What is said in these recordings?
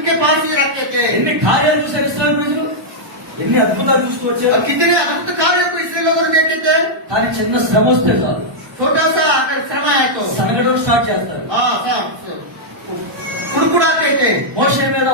उनके पास ही रखे थे। ఎన్ని కార్యాలు చూశారు ఇస్రాయేల్ ప్రజలు, ఎన్ని అద్భుతాలు చూసుకొచ్చారు. और कितने अद्भुत कार्य को इसलिए लोगों ने देखे थे। కానీ చిన్న శ్రమ వస్తే చాలు छोटा सा अगर श्रम है तो సనగడం స్టార్ట్ చేస్తారు. कुड़कुड़ाते थे। మోషే మీద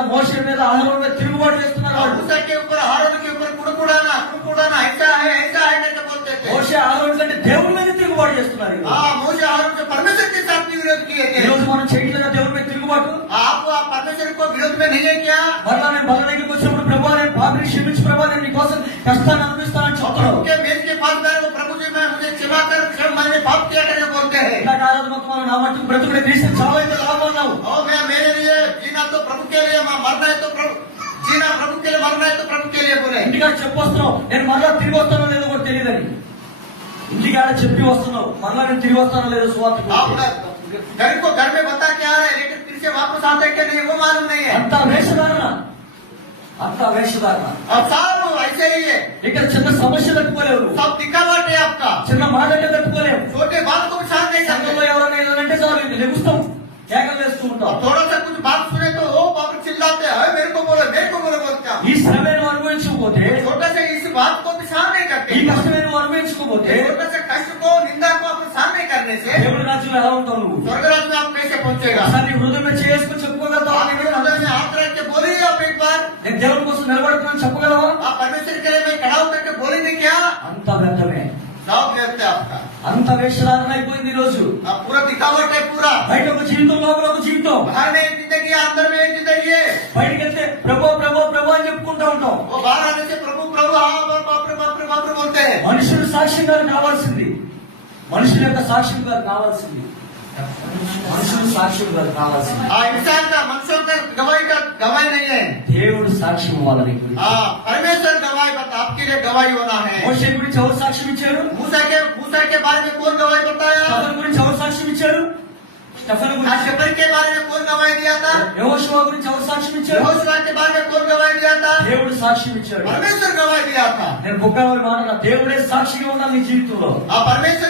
అహరోను మీద తిరుగుబాటు చేస్తున్నారు और వాళ్ళు. मूसा के ऊपर हारून के ऊपर कुड़कुड़ाना ऐसा है करके बोलते थे। మోషే అహరోను కంటే దేవుడి మీద తిరుగుబాటు చేస్తున్నారు. मूसा हारून से परमेश्वर के साथ भी विरोध किए थे। ఈ రోజు మనం చేయట్లేదా దేవుడి మీద తిరుగుబాటు? आप परमेश्वर को विरोध में नहीं है क्या? మరలా నేను బల దగ్గరికి వచ్చినప్పుడు ప్రభా నేను పాపిని క్షమించు ప్రభా నేను నీకోసం కష్టాన్ని అనుభవిస్తానని చెప్తాను. उनके मेज के पास गए तो प्रभु जी मैं मुझे क्षमा कर, मैंने पाप किया करके बोलते हैं। ఇలా కాదు మొత్తం మనం నా మట్టుకు బ్రతుకుడే క్రీస్తు చాలా అయితే లాభం అన్నావు. और मैं मेरे लिए जीना तो प्रभु के लिए, मरना है तो प्रभु जीना प्रभु के लिए, मरना है तो प्रभु के लिए बोले। ఇంటికాడ చెప్పి వస్తున్నావు నేను మరలా తిరిగి వస్తానో లేదో కూడా తెలియదని. ఇంటికాడ చెప్పి వస్తున్నావు మరలా నేను తిరిగి వస్తానో లేదో సువార్త घर को घर में बता के आ रहे हैं, लेकिन फिर से वापस आते हैं कि नहीं वो मालूम नहीं है। అంతా వేషధారణ. अब सब ऐसे ही है। ఇక్కడ చిన్న సమస్య తట్టుకోలేవు, सब दिखावट है आपका। చిన్న మాట అంటే తట్టుకోలేవు. छोटे बात को भी शांत नहीं సంఘంలో सकते। ఎవరైనా ఏదంటే చాలు ఇంక లెగుస్తాం, కేకలు వేస్తూ ఉంటాం. थोड़ा सा कुछ बात सुने तो वो बाप चिल्लाते हैं, मेरे को बोलो बोलते हैं। ఈ శ్రమను అనుభవించకపోతే, छोटा सा इस बात को भी शांत नहीं ఈ करते। కష్టమైన అనుభవించకపోతే छोटा सा कष्ट को, निंदा को आप शांत नहीं करने से దేవుడి రాజ్యంలో ఎలా ఉంటావు నువ్వు? स्वर्ग राज्य में आप कैसे पहुंचेगा? ఒకసారి నీ హృదయం మీద చేసుకుని చెప్పుకోగలుగుతావా? आप अपने हृदय में हाथ रख के बोलिए आप एक बार, నేను దేవుడి కోసం నిలబడుతున్నాను చెప్పగలవా? आप परमेश्वर के लिए मैं खड़ा होकर के बोलेंगे क्या? అంత వ్యర్థమే, सब व्यर्थ है आपका। అంత వేషధారణ అయిపోయింది ఈ రోజు. आप पूरा दिखावट है पूरा। బయట ఒక జీవితం, లోపల ఒక జీవితం. बाहर में एक जिंदगी है, अंदर में एक जिंदगी है। బయటికి వెళ్తే ప్రభు ప్రభు ప్రభు అని చెప్పుకుంటూ ఉంటాం. वो बाहर आने से प्रभु प्रभु बाप रे बोलते हैं। మనుషులు సాక్ష్యంగా కావాల్సింది, మనుషుల యొక్క సాక్ష్యంగా కావాల్సింది, మనుషులు సాక్ష్యంగా కావాల్సింది. इंसान का मनुष्यों का गवाही नहीं है। దేవుడు సాక్ష్యం ఇవ్వాలని. परमेश्वर गवाही बता, आपके लिए गवाही होना है। మోషే గురించి ఎవరు సాక్ష్యం ఇచ్చారు? मूसा के बारे में कौन गवाही बताया? స్టెఫను గురించి ఎవరు సాక్ష్యం ఇచ్చారు? స్టెఫను గురించి. शपर के बारे में कौन गवाही दिया था? యెహోషువ గురించి ఎవరు సాక్ష్యం ఇచ్చారు? यहोशुआ के बारे में कौन गवाही दिया था? దేవుడు సాక్ష్యం ఇచ్చాడు. परमेश्वर गवाही दिया था। నేను బుక్కవారి మాట దేవుడే సాక్షిగా ఉండాలి నీ జీవితంలో. परमेश्वर